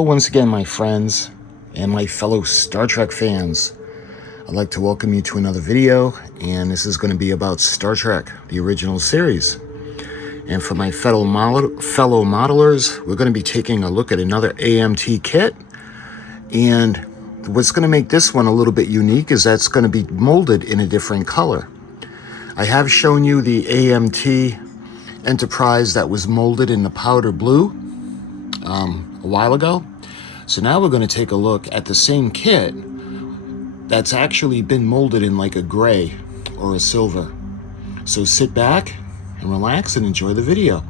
Hello once again, my friends and my fellow Star Trek fans. I'd like to welcome you to another video, and this is going to be about Star Trek, the original series. And for my fellow modelers, we're going to be taking a look at another AMT kit. And what's going to make this one a little bit unique is that it's going to be molded in a different color. I have shown you the AMT Enterprise that was molded in the powder blue a while ago. So now we're going to take a look at the same kit that's actually been molded in like a gray or a silver. So sit back and relax and enjoy the video.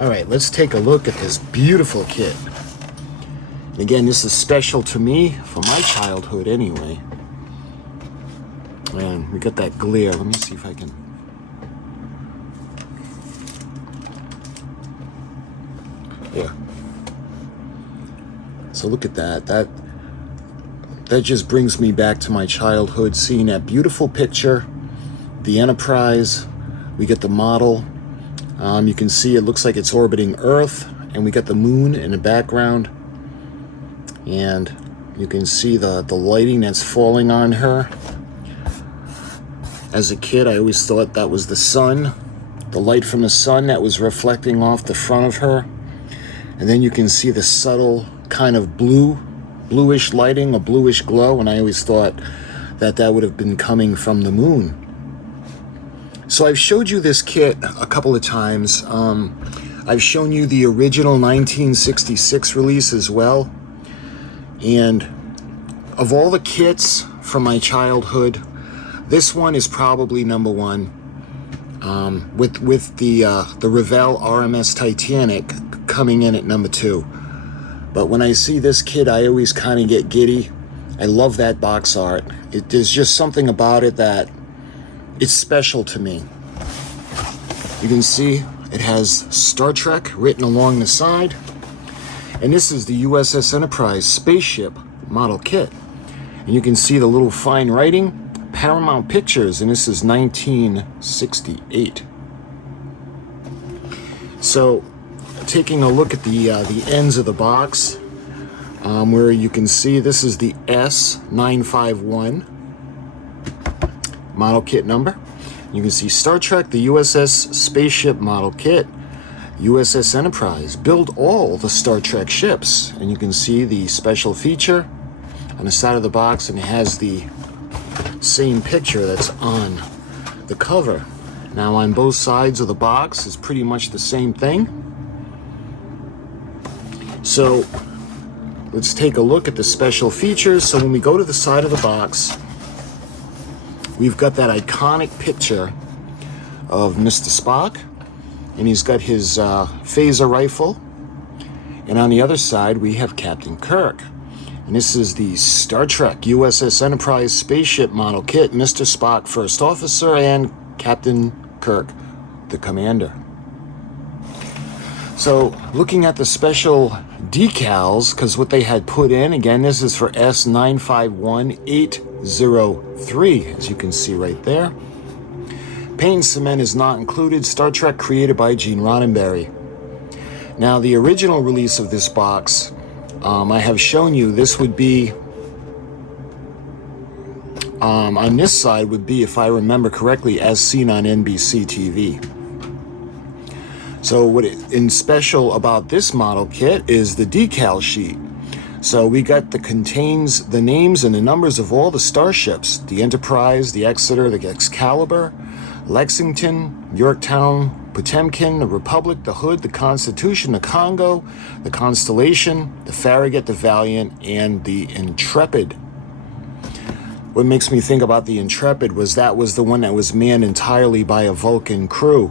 All right, let's take a look at this beautiful kit. And again, this is special to me for my childhood anyway. And we got that glare. Let me see if I can. Yeah. So look at that. That just brings me back to my childhood, seeing that beautiful picture, the Enterprise. We get the model. You can see it looks like it's orbiting Earth, and we got the moon in the background. And you can see the lighting that's falling on her. As a kid, I always thought that was the sun, the light from the sun that was reflecting off the front of her. And then you can see the subtle kind of bluish lighting, a bluish glow, and I always thought that that would have been coming from the moon. So I've showed you this kit a couple of times. I've shown you the original 1966 release as well. And of all the kits from my childhood, this one is probably number one, with the Revell RMS Titanic coming in at number two. But when I see this kit, I always kind of get giddy. I love that box art. There's just something about it that it's special to me. You can see it has Star Trek written along the side. And this is the U.S.S. Enterprise spaceship model kit. And you can see the little fine writing. Paramount Pictures, and this is 1968. So, taking a look at the ends of the box, where you can see this is the S951 model kit number. You can see Star Trek, the U.S.S. spaceship model kit, U.S.S. Enterprise. Build all the Star Trek ships, and you can see the special feature on the side of the box, and it has the same picture that's on the cover. Now on both sides of the box is pretty much the same thing. So let's take a look at the special features. So when we go to the side of the box, we've got that iconic picture of Mr. Spock, and he's got his phaser rifle, and on the other side we have Captain Kirk. And this is the Star Trek U.S.S. Enterprise spaceship model kit, Mr. Spock, First Officer, and Captain Kirk, the Commander. So, looking at the special decals, because what they had put in, again, this is for S951803, as you can see right there. Paint cement is not included. Star Trek created by Gene Roddenberry. Now, the original release of this box, I have shown you this would be, on this side would be, if I remember correctly, as seen on NBC TV. So what is special about this model kit is the decal sheet. So we got contains the names and the numbers of all the starships: the Enterprise, the Exeter, the Excalibur, Lexington, Yorktown, Potemkin, the Republic, the Hood, the Constitution, the Congo, the Constellation, the Farragut, the Valiant, and the Intrepid. What makes me think about the Intrepid was that was the one that was manned entirely by a Vulcan crew.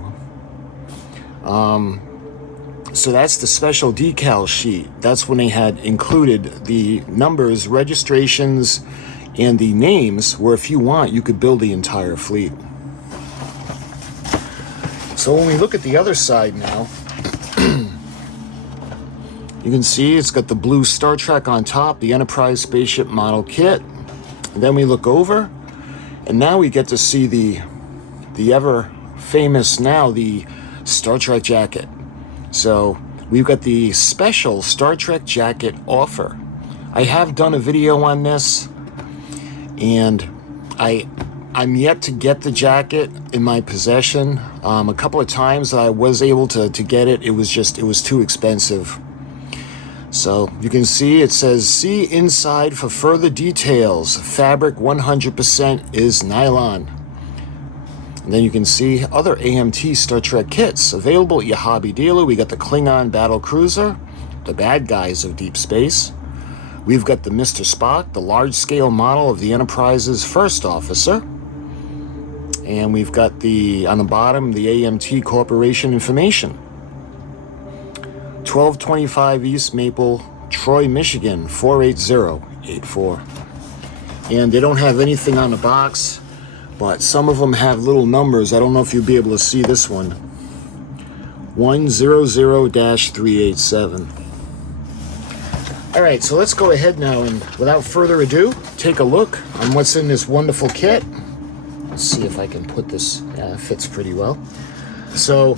So that's the special decal sheet. That's when they had included the numbers, registrations, and the names, where if you want, you could build the entire fleet. So when we look at the other side now, you can see it's got the blue Star Trek on top, the Enterprise spaceship model kit. And then we look over, and now we get to see the the ever famous now, the Star Trek jacket. So we've got the special Star Trek jacket offer. I have done a video on this, and I'm yet to get the jacket in my possession. A couple of times I was able to get it. It was too expensive. So you can see it says, see inside for further details. Fabric 100% is nylon. And then you can see other AMT Star Trek kits available at your hobby dealer. We got the Klingon battle cruiser, the bad guys of deep space. We've got the Mr. Spock, the large-scale model of the Enterprise's first officer. And we've got on the bottom, the AMT Corporation information. 1225 East Maple, Troy, Michigan, 48084. And they don't have anything on the box, but some of them have little numbers. I don't know if you'll be able to see this one. 100-387. All right, so let's go ahead now and without further ado, take a look on what's in this wonderful kit. Let's see if I can put this, yeah, it fits pretty well. So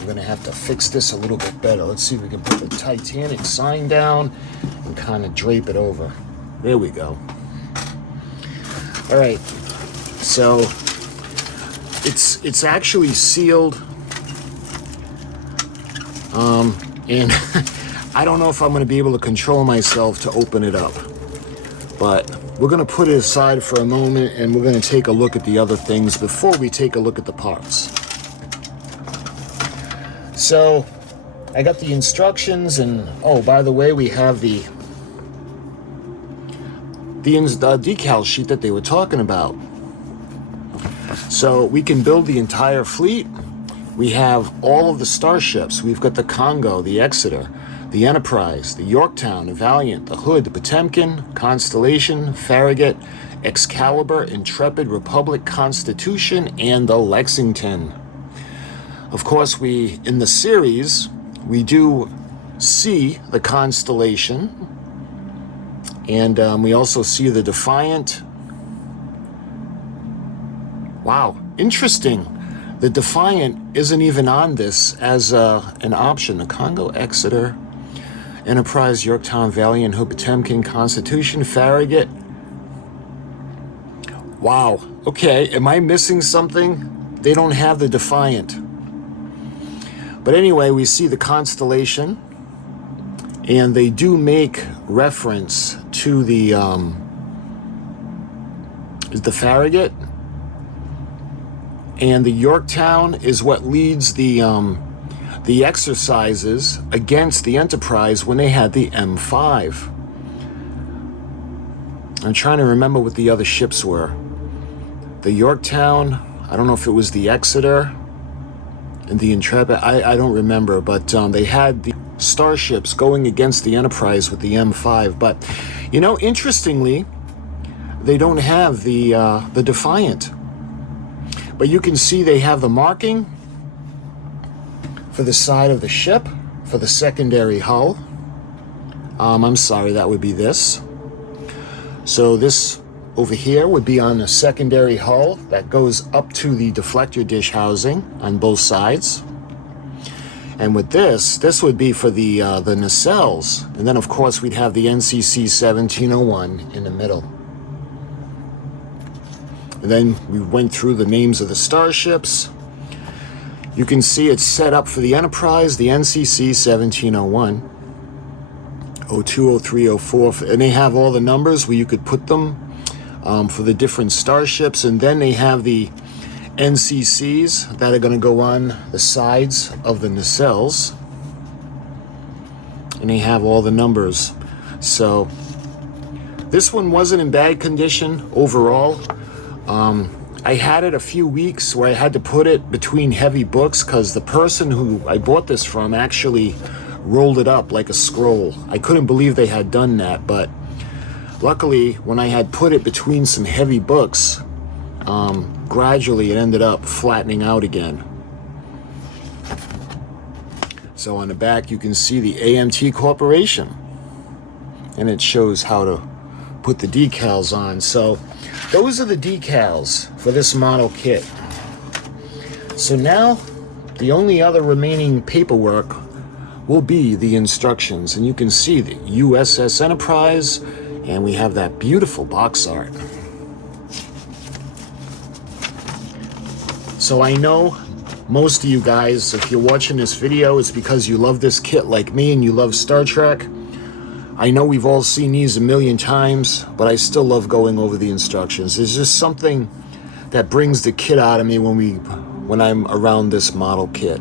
we're gonna have to fix this a little bit better. Let's see if we can put the Titanic sign down and kind of drape it over. There we go. All right, so it's actually sealed, and I don't know if I'm going to be able to control myself to open it up, but we're going to put it aside for a moment, and we're going to take a look at the other things before we take a look at the parts. So I got the instructions, and oh, by the way, we have the decal sheet that they were talking about. So we can build the entire fleet. We have all of the starships. We've got the Congo, the Exeter, the Enterprise, the Yorktown, the Valiant, the Hood, the Potemkin, Constellation, Farragut, Excalibur, Intrepid, Republic, Constitution, and the Lexington. Of course, in the series, we do see the Constellation, and we also see the Defiant. Wow, interesting. The Defiant isn't even on this as an option. The Congo, Exeter, Enterprise, Yorktown, Valiant, Hood, Potemkin, Constitution, Farragut. Wow, okay, am I missing something? They don't have the Defiant. But anyway, we see the Constellation, and they do make reference to the Farragut, and the Yorktown is what leads the exercises against the Enterprise when they had the M5. I'm trying to remember what the other ships were. The Yorktown, I don't know if it was the Exeter and the Intrepid, I don't remember, but they had the starships going against the Enterprise with the M5. But, you know, interestingly, they don't have the Defiant. But you can see they have the marking for the side of the ship, for the secondary hull. I'm sorry, that would be this. So this over here would be on the secondary hull that goes up to the deflector dish housing on both sides. And with this would be for the nacelles. And then, of course, we'd have the NCC 1701 in the middle. And then we went through the names of the starships. You can see it's set up for the Enterprise, the NCC 1701, 02, 03, 04, and they have all the numbers where you could put them for the different starships. And then they have the NCCs that are going to go on the sides of the nacelles, and they have all the numbers. So this one wasn't in bad condition overall. I had it a few weeks where I had to put it between heavy books because the person who I bought this from actually rolled it up like a scroll. I couldn't believe they had done that, but luckily when I had put it between some heavy books, gradually it ended up flattening out again. So on the back you can see the AMT Corporation, and it shows how to put the decals on. So those are the decals for this model kit. So now the only other remaining paperwork will be the instructions, and you can see the U.S.S. Enterprise, and we have that beautiful box art. So I know most of you guys, if you're watching this video, it's because you love this kit like me and you love Star Trek. I know we've all seen these a million times, but I still love going over the instructions. There's just something that brings the kit out of me when I'm around this model kit.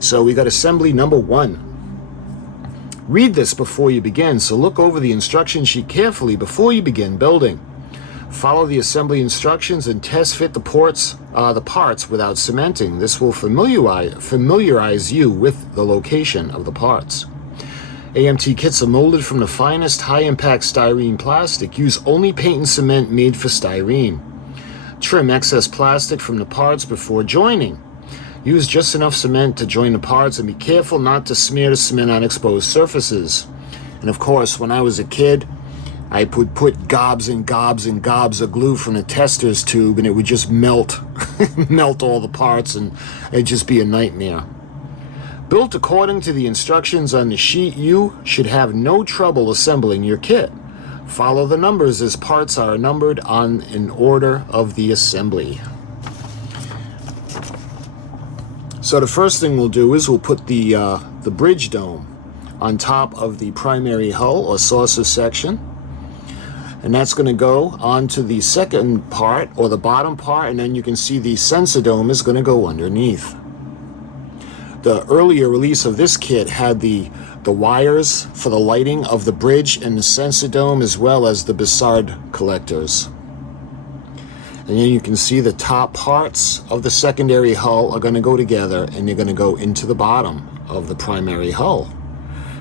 So we got assembly number 1. Read this before you begin, so look over the instruction sheet carefully before you begin building. Follow the assembly instructions and test fit the parts without cementing. This will familiarize you with the location of the parts. AMT kits are molded from the finest high-impact styrene plastic. Use only paint and cement made for styrene. Trim excess plastic from the parts before joining. Use just enough cement to join the parts and be careful not to smear the cement on exposed surfaces. And of course, when I was a kid, I would put gobs and gobs and gobs of glue from the tester's tube, and it would just melt, melt all the parts, and it'd just be a nightmare. Built according to the instructions on the sheet, you should have no trouble assembling your kit. Follow the numbers as parts are numbered in order of the assembly. So the first thing we'll do is we'll put the bridge dome on top of the primary hull or saucer section. And that's going to go onto the second part, or the bottom part, and then you can see the sensor dome is going to go underneath. The earlier release of this kit had the wires for the lighting of the bridge and the sensor dome, as well as the Bussard collectors. And then you can see the top parts of the secondary hull are going to go together, and they're going to go into the bottom of the primary hull.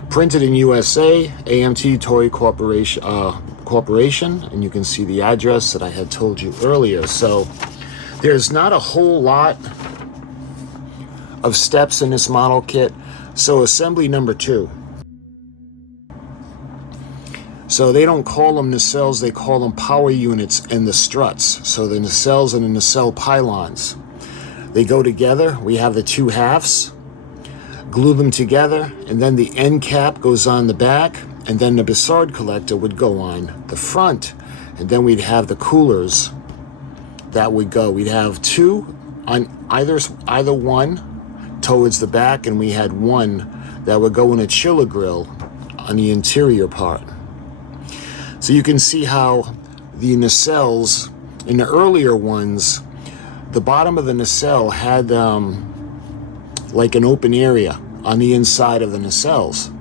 Printed in USA, AMT Toy Corporation, and you can see the address that I had told you earlier. So there's not a whole lot of steps in this model kit. So assembly number 2. So they don't call them nacelles, they call them power units and the struts. So the nacelles and the nacelle pylons, they go together. We have the 2 halves, glue them together, and then the end cap goes on the back, and then the Bussard collector would go on the front, and then we'd have the coolers that would go. We'd have 2 on either one towards the back, and we had 1 that would go in a chiller grill on the interior part. So you can see how the nacelles, in the earlier ones, the bottom of the nacelle had like an open area on the inside of the nacelles.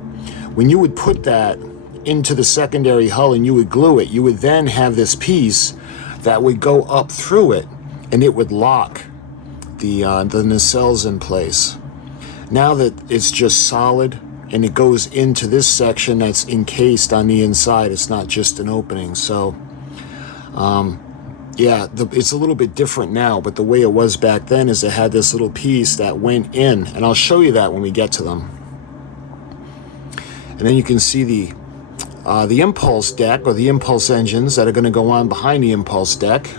When you would put that into the secondary hull and you would glue it, you would then have this piece that would go up through it, and it would lock the nacelles in place. Now that it's just solid and it goes into this section that's encased on the inside, it's not just an opening. So yeah, it's a little bit different now, but the way it was back then is it had this little piece that went in, and I'll show you that when we get to them. And then you can see the impulse deck, or the impulse engines that are going to go on behind the impulse deck.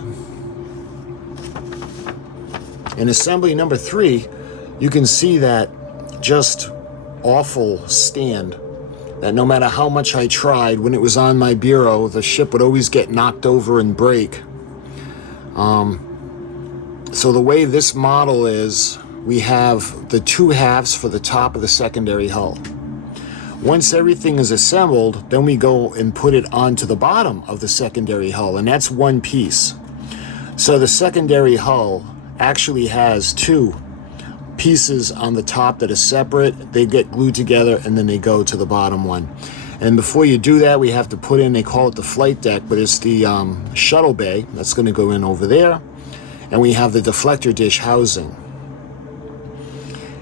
In assembly number 3, you can see that just awful stand that no matter how much I tried, when it was on my bureau, the ship would always get knocked over and break. So the way this model is, we have the 2 halves for the top of the secondary hull. Once everything is assembled, then we go and put it onto the bottom of the secondary hull, and that's 1 piece. So the secondary hull actually has 2 pieces on the top that are separate. They get glued together, and then they go to the bottom one. And before you do that, we have to put in, they call it the flight deck, but it's the shuttle bay that's going to go in over there. And we have the deflector dish housing.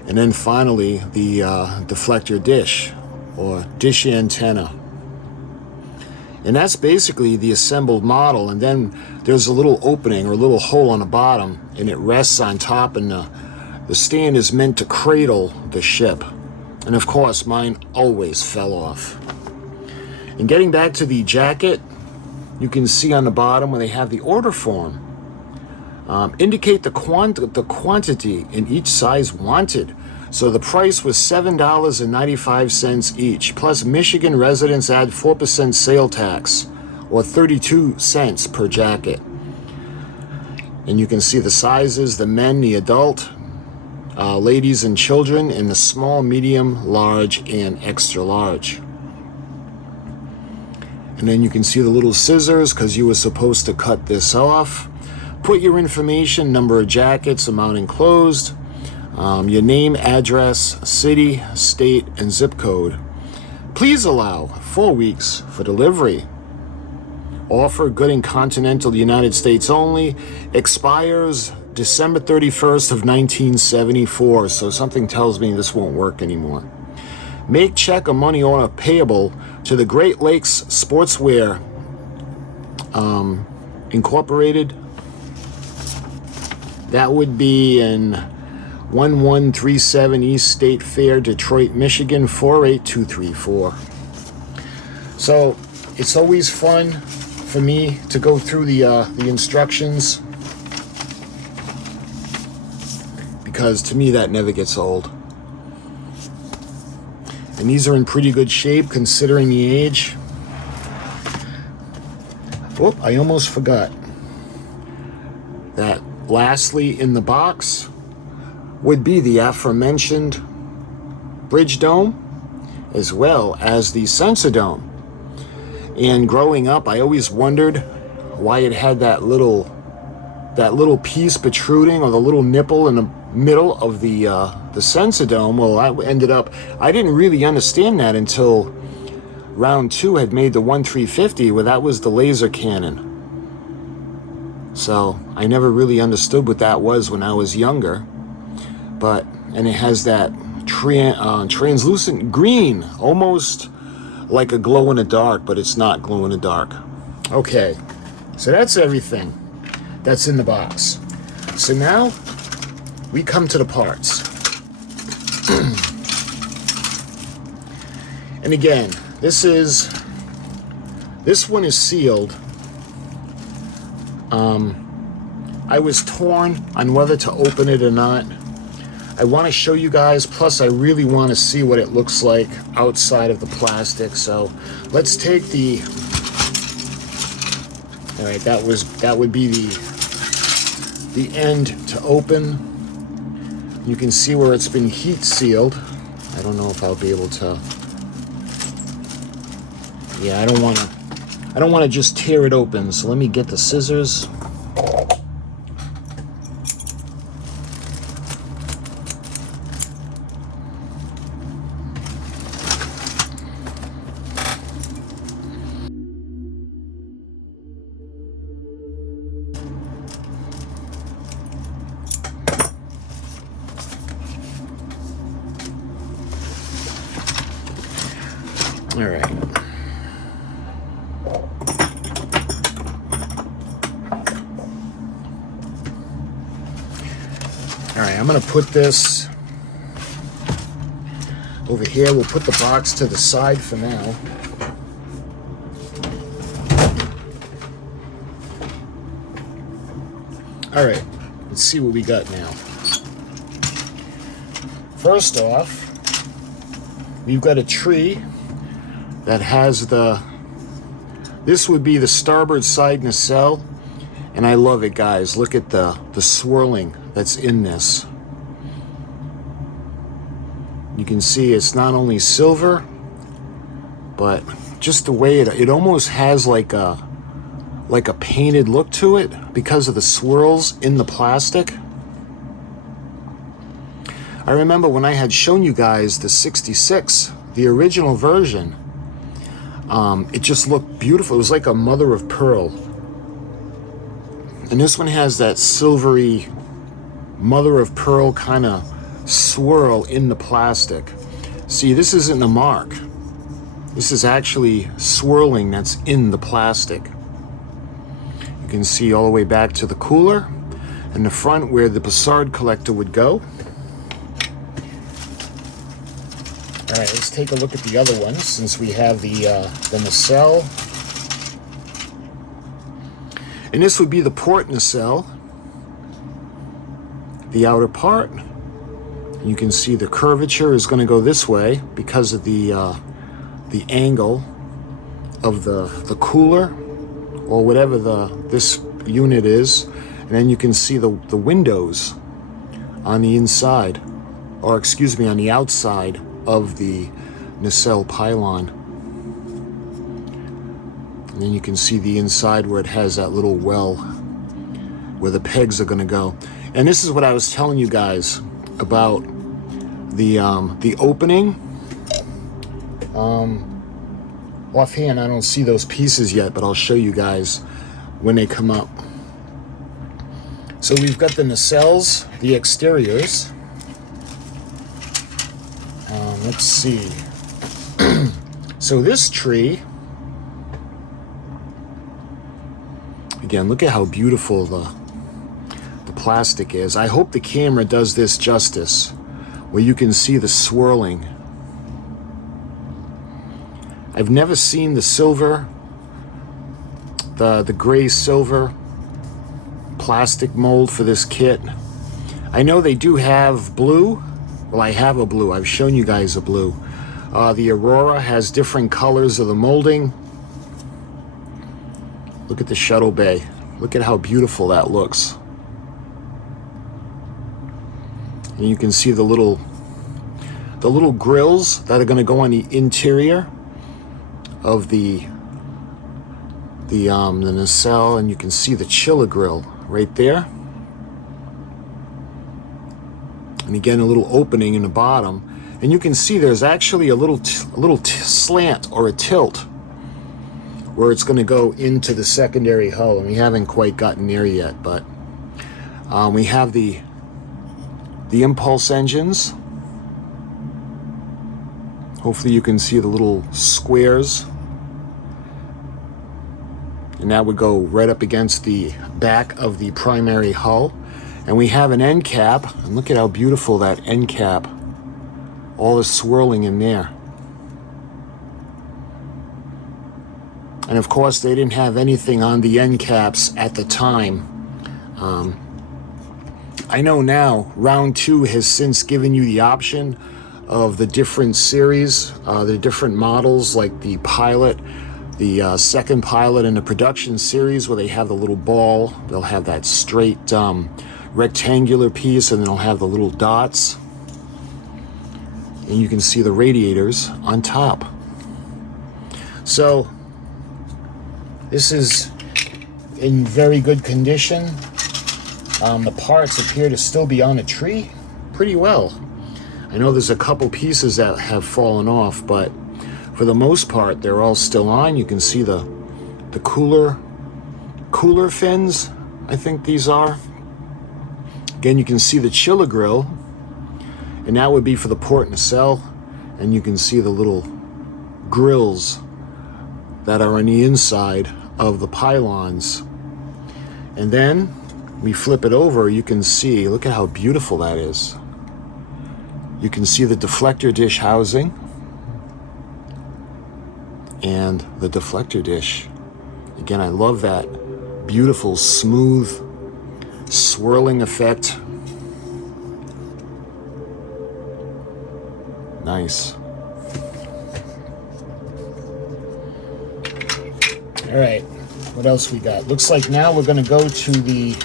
And then finally, the deflector dish, or dish antenna. And that's basically the assembled model. And then there's a little opening or a little hole on the bottom, and it rests on top, and the stand is meant to cradle the ship. And of course, mine always fell off. And getting back to the jacket, you can see on the bottom where they have the order form. Indicate the quantity in each size wanted. So the price was $7.95 each, plus Michigan residents add 4% sale tax, or 32 cents per jacket. And you can see the sizes, the men, the adult, ladies and children, and the small, medium, large, and extra large. And then you can see the little scissors, because you were supposed to cut this off. Put your information, number of jackets, amount enclosed, your name, address, city, state, and zip code. Please allow 4 weeks for delivery. Offer good in continental United States only. Expires December 31st of 1974, so something tells me this won't work anymore. Make check or money order payable to the Great Lakes Sportswear Incorporated. That would be in 1137 East State Fair, Detroit, Michigan, 48234. So it's always fun for me to go through the instructions, because to me that never gets old. And these are in pretty good shape considering the age. Oh, I almost forgot that lastly in the box would be the aforementioned bridge dome, as well as the sensor dome. And growing up, I always wondered why it had that little piece protruding, or the little nipple in the middle of the sensor dome. Well, I didn't really understand that until round 2 had made the 1350, where that was the laser cannon. So I never really understood what that was when I was younger. And it has that translucent green, almost like a glow in the dark, but it's not glow in the dark. Okay, so that's everything that's in the box. So now we come to the parts. And again, this one is sealed. I was torn on whether to open it or not. I want to show you guys, plus I really want to see what it looks like outside of the plastic. So let's take the, all right, that would be the end to open. You can see where it's been heat sealed. I don't know if I'll be able to, yeah, I don't want to just tear it open. So let me get the scissors. All right. All right, I'm going to put this over here. We'll put the box to the side for now. All right, let's see what we got now. First off, we've got a tree that has this would be the starboard side nacelle, and I love it, guys. Look at the swirling that's in this. You can see it's not only silver, but just the way it almost has like a painted look to it because of the swirls in the plastic. I remember when I had shown you guys the 66, the original version, it just looked beautiful. It was like a mother of pearl. And this one has that silvery mother of pearl kind of swirl in the plastic. See, this isn't a mark. This is actually swirling that's in the plastic. You can see all the way back to the cooler and the front where the Passard collector would go. All right, let's take a look at the other ones since we have the nacelle. And this would be the port nacelle, the outer part. You can see the curvature is going to go this way because of the angle of the cooler, or whatever this unit is. And then you can see the windows on the inside, or excuse me, on the outside of the nacelle pylon. And then you can see the inside where it has that little well where the pegs are going to go. And this is what I was telling you guys about the opening. Offhand, I don't see those pieces yet, but I'll show you guys when they come up. So we've got the nacelles, the exteriors. Let's see. So this tree, again, look at how beautiful the plastic is. I hope the camera does this justice, where you can see the swirling. I've never seen the silver, the gray silver plastic mold for this kit. I know they do have blue. Well, I have a blue. I've shown you guys a blue. The Aurora has different colors of the molding. Look at the shuttle bay. Look at how beautiful that looks. And you can see the little grills that are going to go on the interior of the nacelle, and you can see the chiller grill right there. And again, a little opening in the bottom, and you can see there's actually a little slant or a tilt where it's going to go into the secondary hull, and we haven't quite gotten there yet. But we have the impulse engines. Hopefully you can see the little squares, and that would go right up against the back of the primary hull. And we have an end cap, and look at how beautiful that end cap, all the swirling in there. And of course they didn't have anything on the end caps at the time. I know now round 2 has since given you the option of the different series, the different models, like the Pilot, the second Pilot in the production series, where they have the little ball. They'll have that straight rectangular piece, and then they'll have the little dots, and you can see the radiators on top. So this is in very good condition. The parts appear to still be on the tree pretty well. I know there's a couple pieces that have fallen off, but for the most part they're all still on. You can see the cooler fins, I think these are. Again, you can see the chiller grill, and that would be for the port nacelle, and you can see the little grills that are on the inside of the pylons. And then we flip it over, you can see, look at how beautiful that is. You can see the deflector dish housing and the deflector dish. Again, I love that beautiful, smooth, swirling effect. Nice. All right, what else we got? Looks like now we're going to go to the,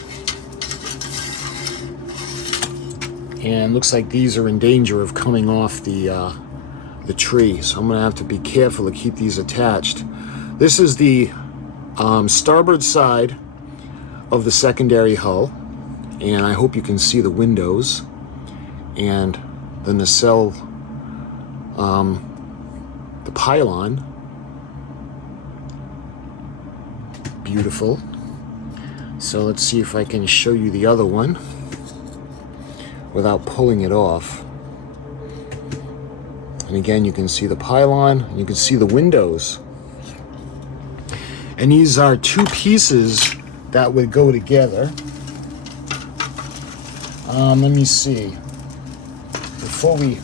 and looks like these are in danger of coming off the tree, so I'm going to have to be careful to keep these attached. This is the starboard side of the secondary hull, and I hope you can see the windows and the nacelle, the pylon. Beautiful. So let's see if I can show you the other one without pulling it off. And again, you can see the pylon, you can see the windows. And these are two pieces that would go together. Let me see. Before we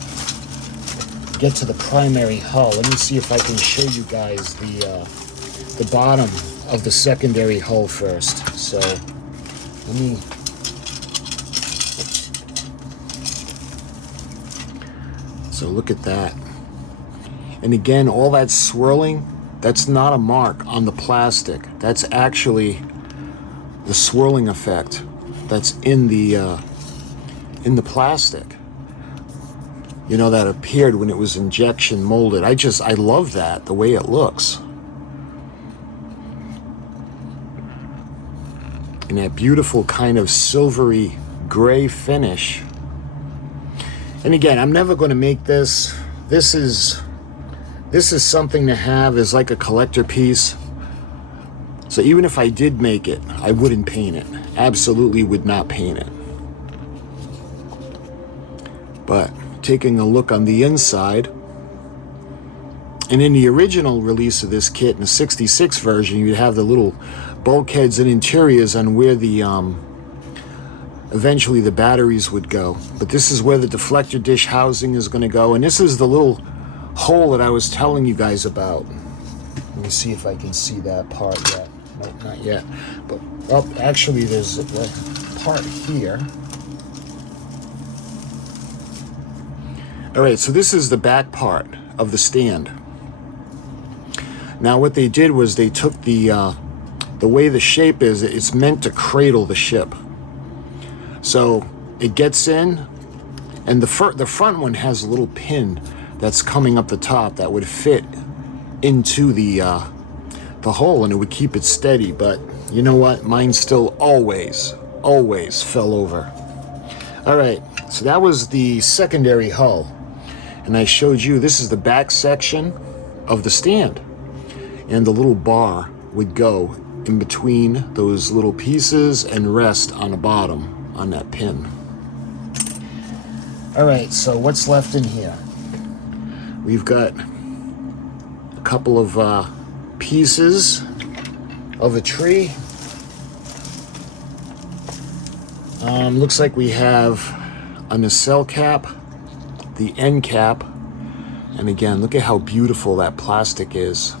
get to the primary hull, let me see if I can show you guys the bottom of the secondary hull first. So let me... So look at that. And again, all that swirling, that's not a mark on the plastic. That's actually the swirling effect that's in the plastic. You know, that appeared when it was injection molded. I love that, the way it looks. And that beautiful kind of silvery gray finish. And again, I'm never going to make this. This is something to have as like a collector piece. So even if I did make it, I wouldn't paint it. Absolutely would not paint it. But taking a look on the inside, and in the original release of this kit, in the 66 version, you'd have the little bulkheads and interiors on where the eventually the batteries would go. But this is where the deflector dish housing is going to go, and this is the little hole that I was telling you guys about. Let me see if I can see that part yet. Nope, not yet. But actually there's a part here. All right, so this is the back part of the stand. Now what they did was they took the way the shape is, it's meant to cradle the ship. So it gets in, and the front one has a little pin that's coming up the top that would fit into the hole, and it would keep it steady. But you know what? Mine still always fell over. All right, so that was the secondary hull, and I showed you this is the back section of the stand, and the little bar would go in between those little pieces and rest on the bottom on that pin. All right, so what's left in here? We've got a couple of pieces of a tree. Looks like we have a nacelle cap, the end cap, and again, look at how beautiful that plastic is.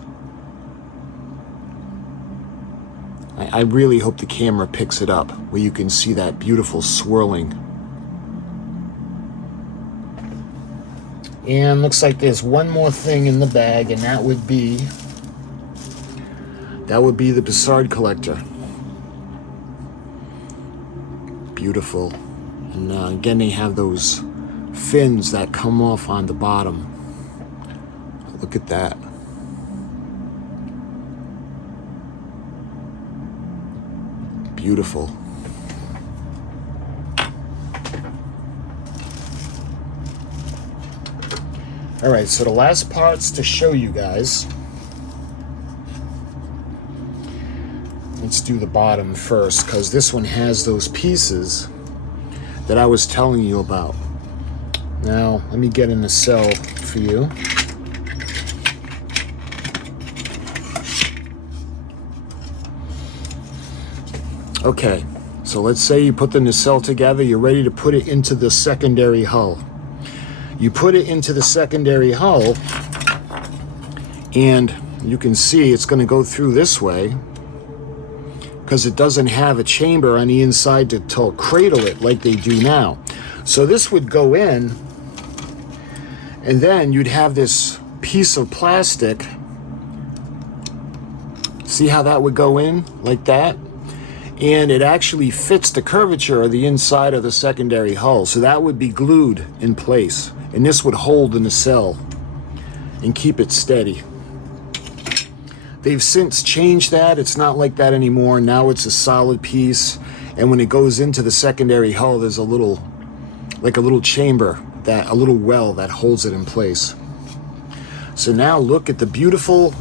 I really hope the camera picks it up where you can see that beautiful swirling. And looks like there's one more thing in the bag, and that would be the Bussard collector. Beautiful. And again, they have those fins that come off on the bottom. Look at that. Beautiful. All right, so the last parts to show you guys. Let's do the bottom first, because this one has those pieces that I was telling you about. Now, let me get in the cell for you. Okay, so let's say you put the nacelle together, you're ready to put it into the secondary hull. You put it into the secondary hull, and you can see it's going to go through this way because it doesn't have a chamber on the inside to cradle it like they do now. So this would go in, and then you'd have this piece of plastic. See how that would go in like that? And it actually fits the curvature of the inside of the secondary hull. So that would be glued in place. And this would hold the nacelle and keep it steady. They've since changed that. It's not like that anymore. Now it's a solid piece. And when it goes into the secondary hull, there's a little chamber, a little well that holds it in place. So now look at the beautiful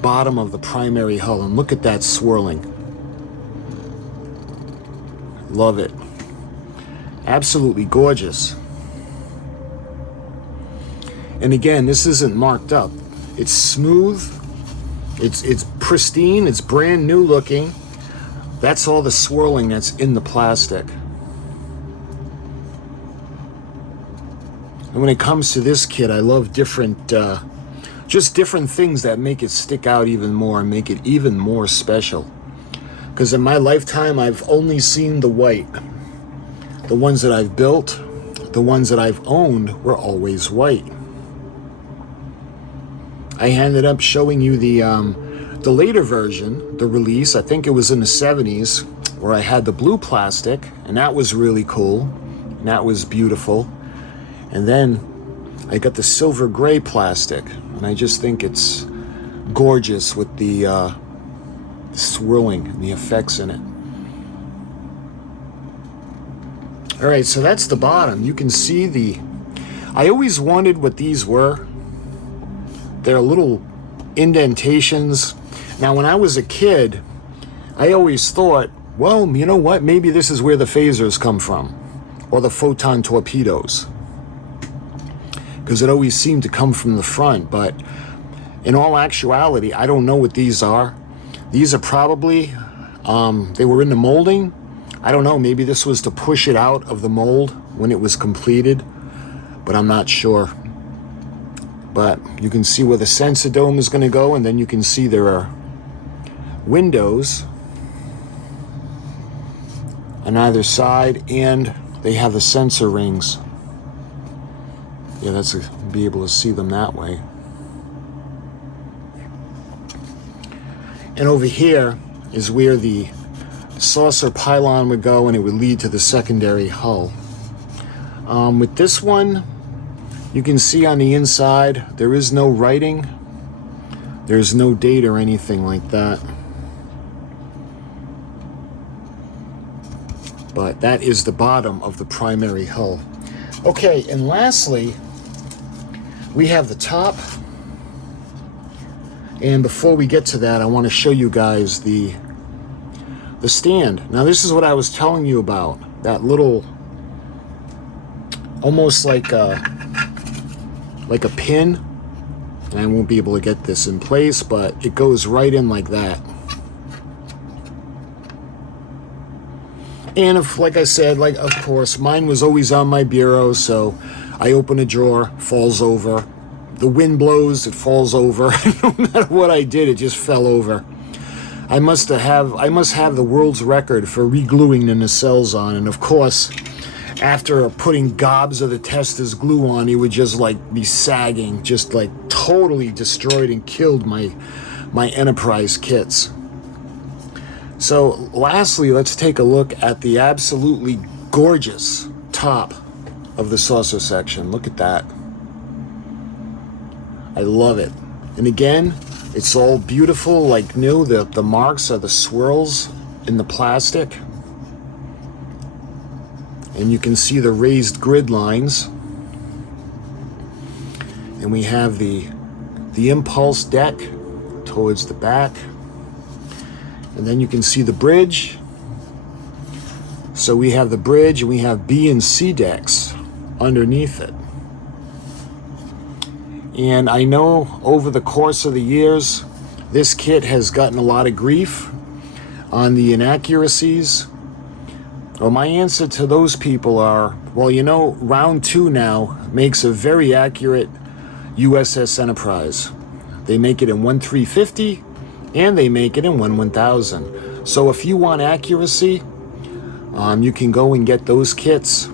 bottom of the primary hull, and look at that swirling. Love it. Absolutely gorgeous. And again, this isn't marked up. It's smooth. It's pristine. It's brand new looking. That's all the swirling that's in the plastic. And when it comes to this kit, I love different just different things that make it stick out even more and make it even more special. Because in my lifetime, I've only seen the white. The ones that I've built, the ones that I've owned were always white. I ended up showing you the later version, the release. I think it was in the 70s, where I had the blue plastic, and that was really cool, and that was beautiful. And then I got the silver gray plastic, and I just think it's gorgeous with the swirling and the effects in it. All right, so that's the bottom. You can see I always wondered what these were. They're little indentations. Now, when I was a kid, I always thought, well, you know what? Maybe this is where the phasers come from, or the photon torpedoes, because it always seemed to come from the front. But in all actuality, I don't know what these are. These are probably, they were in the molding. I don't know, maybe this was to push it out of the mold when it was completed, but I'm not sure. But you can see where the sensor dome is going to go, and then you can see there are windows on either side, and they have the sensor rings. Yeah, that's be able to see them that way. And over here is where the saucer pylon would go, and it would lead to the secondary hull. With this one, you can see on the inside there is no writing. There's no date or anything like that. But that is the bottom of the primary hull. Okay, and lastly, we have the top. And before we get to that, I want to show you guys the stand. Now, this is what I was telling you about. That little, almost like a pin. And I won't be able to get this in place, but it goes right in like that. And if, like I said, of course, mine was always on my bureau, so I open a drawer, falls over. The wind blows, it falls over. No matter what I did, it just fell over. I must have the world's record for re-gluing the nacelles on, and of course, after putting gobs of the Testa's glue on, it would just be sagging, just totally destroyed and killed my Enterprise kits. So lastly, let's take a look at the absolutely gorgeous top of the saucer section. Look at that. I love it. And again, it's all beautiful, like new. The marks are the swirls in the plastic. And you can see the raised grid lines. And we have the impulse deck towards the back. And then you can see the bridge. So we have the bridge, and we have B and C decks underneath it. And I know over the course of the years, this kit has gotten a lot of grief on the inaccuracies. Well, my answer to those people are, well, you know, round 2 now makes a very accurate U.S.S. Enterprise. They make it in 1/350, and they make it in 1/1000. So if you want accuracy, you can go and get those kits.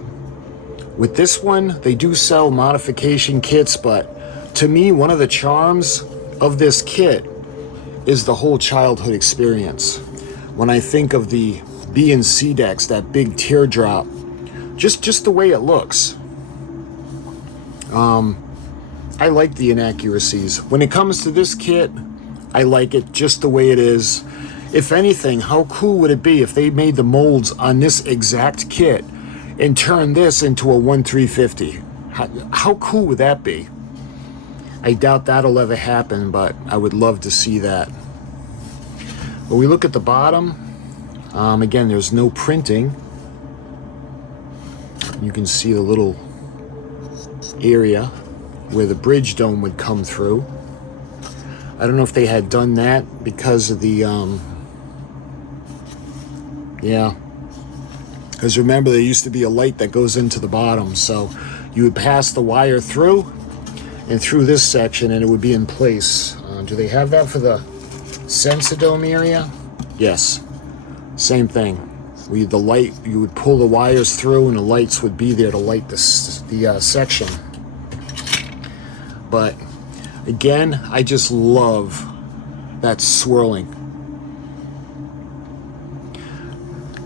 With this one, they do sell modification kits, but to me, one of the charms of this kit is the whole childhood experience. When I think of the B and C decks, that big teardrop, just the way it looks. I like the inaccuracies. When it comes to this kit, I like it just the way it is. If anything, how cool would it be if they made the molds on this exact kit and turned this into a 1/350? How cool would that be? I doubt that'll ever happen, but I would love to see that. When we look at the bottom, again, there's no printing. You can see the little area where the bridge dome would come through. I don't know if they had done that because of the, yeah. Because remember, there used to be a light that goes into the bottom, so you would pass the wire through, and through this section, and it would be in place. Do they have that for the Sensidome area? Yes, same thing. The light, you would pull the wires through and the lights would be there to light the section. But again, I just love that swirling.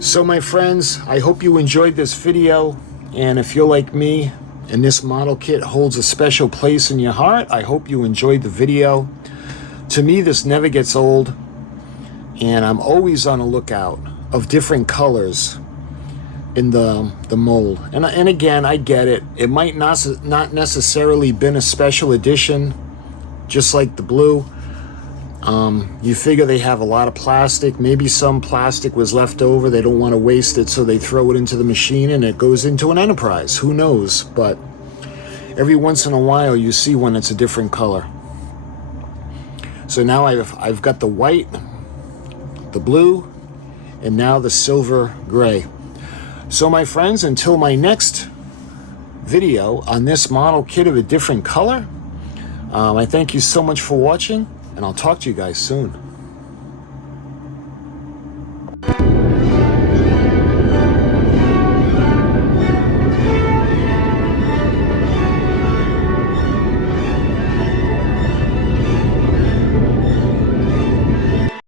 So my friends, I hope you enjoyed this video, and if you're like me and this model kit holds a special place in your heart, I hope you enjoyed the video. To me, this never gets old, and I'm always on the lookout of different colors in the mold. And again, I get it. It might not necessarily been a special edition, just like the blue. You figure they have a lot of plastic. Maybe some plastic was left over. They don't want to waste it, so they throw it into the machine and it goes into an Enterprise. Who knows? But every once in a while you see one that's a different color. So now I've got the white, the blue, and now the silver gray. So my friends, until my next video on this model kit of a different color, I thank you so much for watching, and I'll talk to you guys soon.